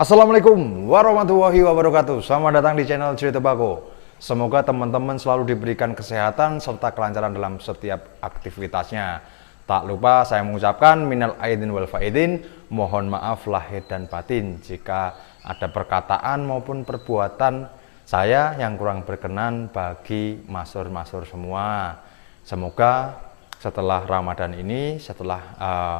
Assalamualaikum warahmatullahi wabarakatuh. Selamat datang di channel Cerita Bako. Semoga teman-teman selalu diberikan kesehatan serta kelancaran dalam setiap aktivitasnya. Tak lupa saya mengucapkan minal aidin wal faidin, mohon maaf lahir dan batin jika ada perkataan maupun perbuatan saya yang kurang berkenan bagi masur-masur semua. Semoga setelah Ramadan ini, setelah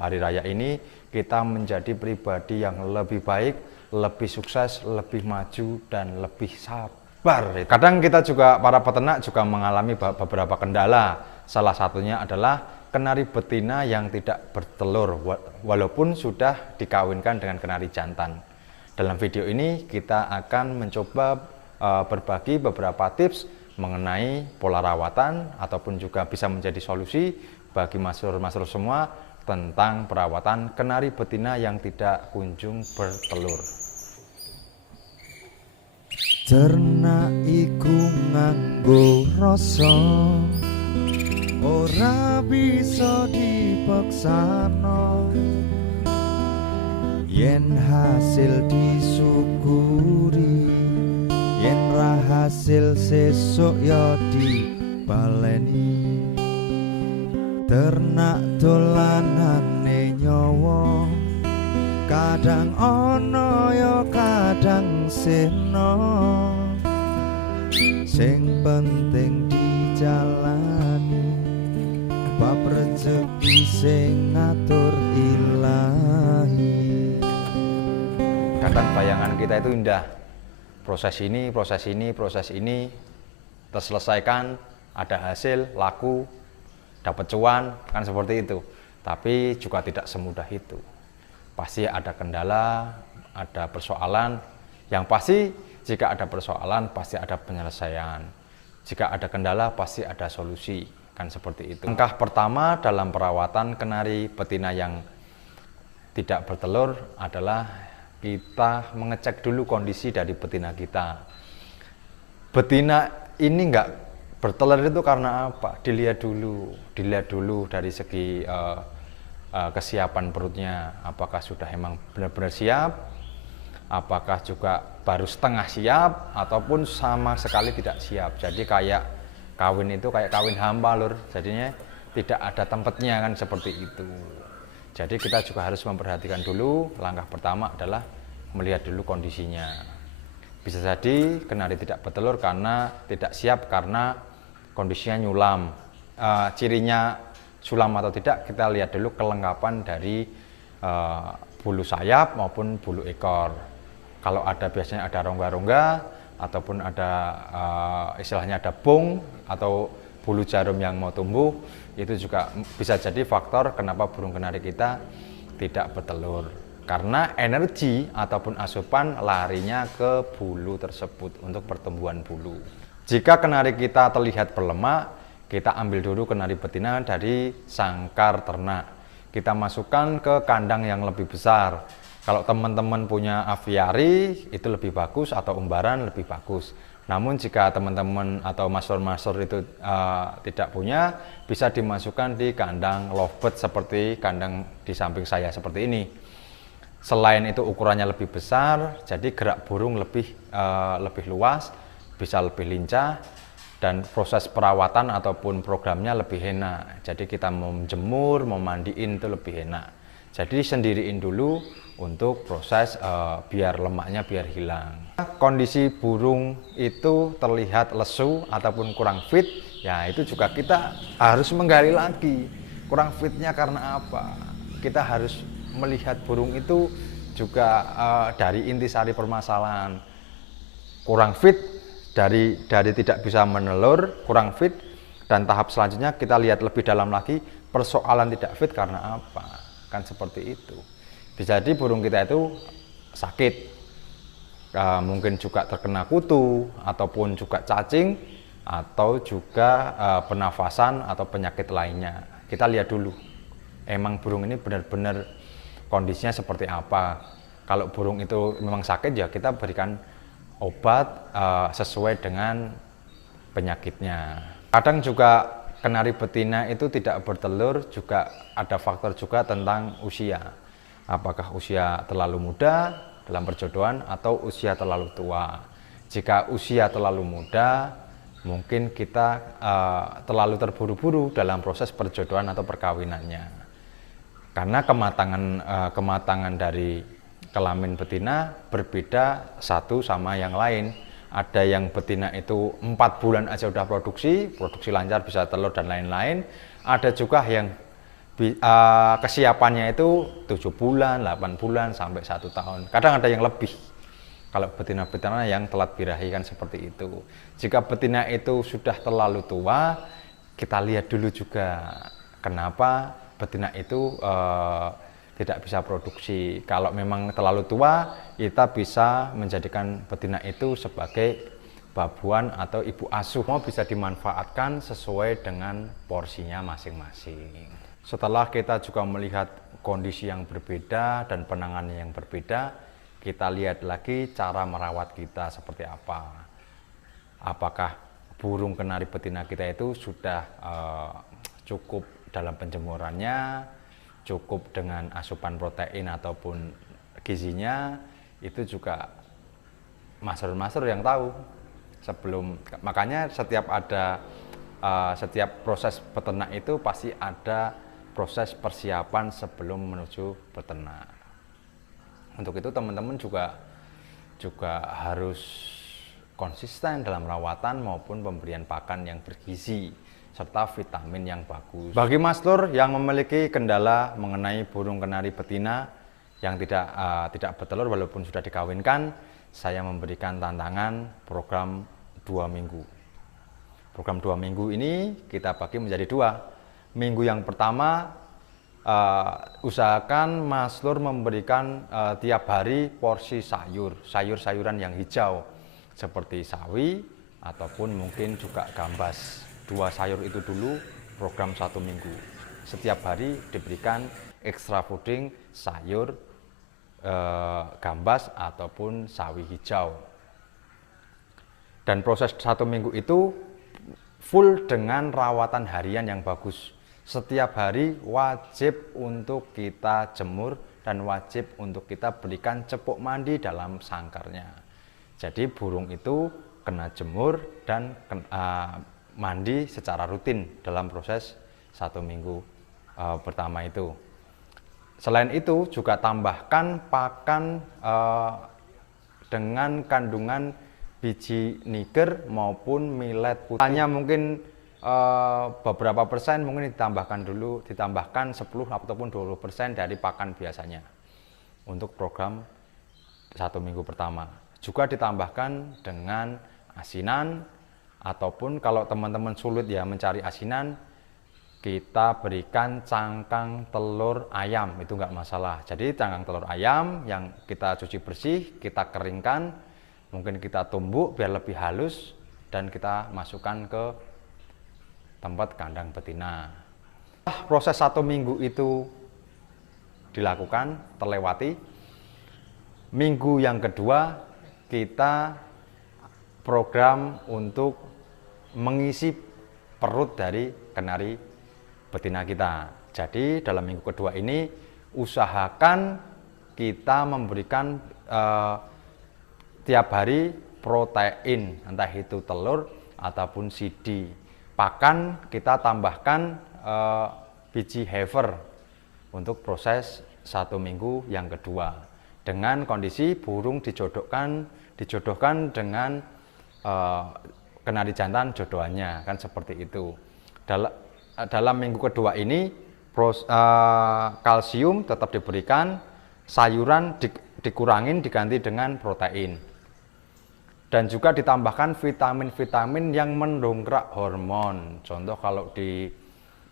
hari raya ini, kita menjadi pribadi yang lebih baik, lebih sukses, lebih maju, dan lebih sabar. Kadang kita juga, para peternak juga mengalami beberapa kendala. Salah satunya adalah kenari betina yang tidak bertelur, walaupun sudah dikawinkan dengan kenari jantan. Dalam video ini kita akan mencoba berbagi beberapa tips mengenai pola rawatan, ataupun juga bisa menjadi solusi bagi masur-masur semua tentang perawatan kenari betina yang tidak kunjung bertelur. Ternak iku nganggo rasa, ora bisa dipaksano. Yen hasil disyukuri, yen ra hasil sesuk ya dibaleni. Ternak dolanane nyawa, kadang ana ya kadang seno. Sing penting dijalani, bab rezeki sing ngatur Ilahi. Kadang bayangan kita itu indah, proses ini terselesaikan, ada hasil, laku, dapat cuan, kan seperti itu. Tapi juga tidak semudah itu. Pasti ada kendala, ada persoalan. Yang pasti jika ada persoalan pasti ada penyelesaian. Jika ada kendala pasti ada solusi, kan seperti itu. Langkah pertama dalam perawatan kenari betina yang tidak bertelur adalah kita mengecek dulu kondisi dari betina kita. Betina ini enggak bertelur itu karena apa? Dilihat dulu dari segi kesiapan perutnya, apakah sudah emang benar-benar siap, apakah juga baru setengah siap, ataupun sama sekali tidak siap. Jadi kayak kawin itu kayak kawin hampa lur, jadinya tidak ada tempatnya, kan seperti itu. Jadi kita juga harus memperhatikan dulu. Langkah pertama adalah melihat dulu kondisinya. Bisa jadi kenari tidak bertelur karena tidak siap, karena kondisinya nyulam. Cirinya sulam atau tidak, kita lihat dulu kelengkapan dari bulu sayap maupun bulu ekor. Kalau ada, biasanya ada rongga-rongga, ataupun ada istilahnya ada bung atau bulu jarum yang mau tumbuh, itu juga bisa jadi faktor kenapa burung kenari kita tidak bertelur. Karena energi ataupun asupan larinya ke bulu tersebut untuk pertumbuhan bulu. Jika kenari kita terlihat berlemak, kita ambil dulu kenari betina dari sangkar ternak. Kita masukkan ke kandang yang lebih besar. Kalau teman-teman punya aviari, itu lebih bagus, atau umbaran lebih bagus. Namun jika teman-teman atau masur-masur itu tidak punya, bisa dimasukkan di kandang lovebird seperti kandang di samping saya seperti ini. Selain itu ukurannya lebih besar, jadi gerak burung lebih luas, bisa lebih lincah, dan proses perawatan ataupun programnya lebih enak. Jadi kita mau menjemur, mau mandiin itu lebih enak. Jadi sendiriin dulu untuk proses biar lemaknya biar hilang. Kondisi burung itu terlihat lesu ataupun kurang fit, ya itu juga kita harus menggali lagi. Kurang fitnya karena apa? Kita harus melihat burung itu juga dari intisari permasalahan. Kurang fit dari tidak bisa menelur, kurang fit, dan tahap selanjutnya kita lihat lebih dalam lagi, persoalan tidak fit karena apa, kan seperti itu. Bisa jadi burung kita itu sakit, mungkin juga terkena kutu, ataupun juga cacing, atau juga pernafasan atau penyakit lainnya. Kita lihat dulu, emang burung ini benar-benar kondisinya seperti apa. Kalau burung itu memang sakit, ya kita berikan obat sesuai dengan penyakitnya. Kadang juga kenari betina itu tidak bertelur, juga ada faktor juga tentang usia. Apakah usia terlalu muda dalam perjodohan atau usia terlalu tua. Jika usia terlalu muda, mungkin kita terlalu terburu-buru dalam proses perjodohan atau perkawinannya. Karena kematangan dari kelamin betina berbeda satu sama yang lain. Ada yang betina itu 4 bulan aja udah produksi lancar, bisa telur dan lain-lain. Ada juga yang kesiapannya itu 7 bulan, 8 bulan, sampai 1 tahun. Kadang ada yang lebih. Kalau betina-betina yang telat birahi kan seperti itu. Jika betina itu sudah terlalu tua, kita lihat dulu juga kenapa betina itu tidak bisa produksi. Kalau memang terlalu tua, kita bisa menjadikan betina itu sebagai babuan atau ibu asuh. Mau bisa dimanfaatkan sesuai dengan porsinya masing-masing. Setelah kita juga melihat kondisi yang berbeda dan penanganan yang berbeda, kita lihat lagi cara merawat kita seperti apa. Apakah burung kenari betina kita itu sudah cukup dalam penjemurannya, cukup dengan asupan protein ataupun gizinya, itu juga master yang tahu. Makanya setiap proses peternak itu pasti ada proses persiapan sebelum menuju peternak. Untuk itu teman-teman juga harus konsisten dalam rawatan maupun pemberian pakan yang bergizi serta vitamin yang bagus. Bagi Mas Lur yang memiliki kendala mengenai burung kenari betina yang tidak bertelur walaupun sudah dikawinkan, saya memberikan tantangan program 2 minggu. Program 2 minggu ini kita bagi menjadi 2. Minggu yang pertama, usahakan Mas Lur memberikan tiap hari porsi sayur-sayuran yang hijau seperti sawi ataupun mungkin juga gambas. 2 sayur itu dulu program 1 minggu. Setiap hari diberikan extra fooding sayur, gambas ataupun sawi hijau. Dan proses 1 minggu itu full dengan rawatan harian yang bagus. Setiap hari wajib untuk kita jemur dan wajib untuk kita berikan cepuk mandi dalam sangkarnya. Jadi burung itu kena jemur dan mandi secara rutin dalam proses 1 minggu pertama itu. Selain itu juga tambahkan pakan dengan kandungan biji niger maupun millet putih. Hanya mungkin beberapa persen mungkin ditambahkan 10 ataupun 20% dari pakan biasanya untuk program 1 minggu pertama. Juga ditambahkan dengan asinan, ataupun kalau teman-teman sulit ya mencari asinan, kita berikan cangkang telur ayam, itu nggak masalah. Jadi cangkang telur ayam yang kita cuci bersih, kita keringkan, mungkin kita tumbuk biar lebih halus dan kita masukkan ke tempat kandang betina. Proses 1 minggu itu dilakukan, terlewati. Minggu yang kedua kita program untuk mengisi perut dari kenari betina kita. Jadi dalam minggu kedua ini usahakan kita memberikan tiap hari protein, entah itu telur ataupun sidi. Pakan kita tambahkan biji heifer untuk proses 1 minggu yang kedua. Dengan kondisi burung dijodohkan dengan kenari jantan jodohannya, kan seperti itu. Dalam minggu kedua ini kalsium tetap diberikan, sayuran dikurangin diganti dengan protein, dan juga ditambahkan vitamin-vitamin yang mendongkrak hormon. Contoh kalau di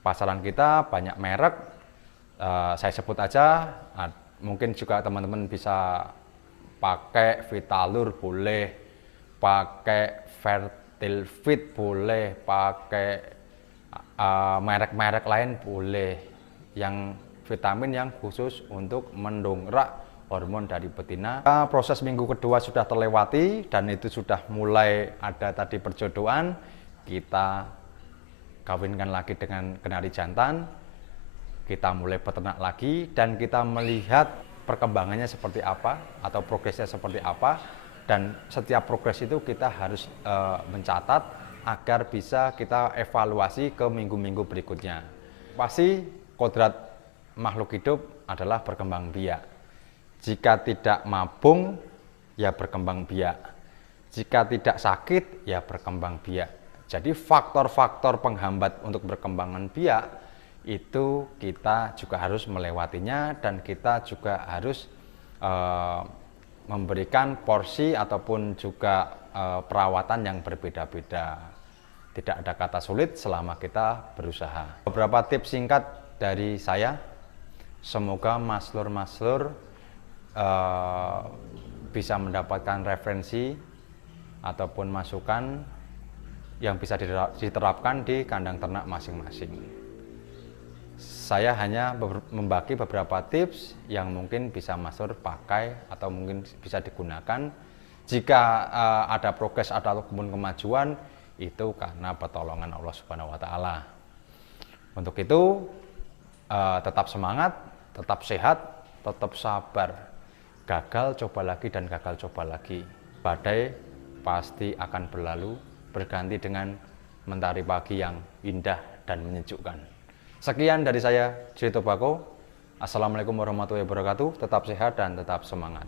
pasaran kita banyak merek, saya sebut aja, mungkin juga teman-teman bisa pakai Vitalur boleh, pakai Fertilfit boleh, pakai merek-merek lain boleh, yang vitamin yang khusus untuk mendongkrak hormon dari betina. Proses minggu kedua sudah terlewati dan itu sudah mulai ada tadi perjodohan, kita kawinkan lagi dengan kenari jantan, kita mulai peternak lagi dan kita melihat perkembangannya seperti apa atau progresnya seperti apa, dan setiap progres itu kita harus mencatat agar bisa kita evaluasi ke minggu-minggu berikutnya. Pasti kodrat makhluk hidup adalah berkembang biak. Jika tidak mabung, ya berkembang biak. Jika tidak sakit, ya berkembang biak. Jadi faktor-faktor penghambat untuk perkembangan biak itu kita juga harus melewatinya, dan kita juga harus memberikan porsi ataupun juga perawatan yang berbeda-beda. Tidak ada kata sulit selama kita berusaha. Beberapa tips singkat dari saya, semoga maslur-maslur bisa mendapatkan referensi ataupun masukan yang bisa diterapkan di kandang ternak masing-masing. Saya hanya membagi beberapa tips yang mungkin bisa Maslur pakai atau mungkin bisa digunakan. Jika ada progres ataupun kemajuan, itu karena pertolongan Allah Subhanahu wa Ta'ala. Untuk itu, tetap semangat, tetap sehat, tetap sabar. Gagal coba lagi dan gagal coba lagi. Badai pasti akan berlalu, berganti dengan mentari pagi yang indah dan menyejukkan. Sekian dari saya, J Tobacco. Assalamualaikum warahmatullahi wabarakatuh. Tetap sehat dan tetap semangat.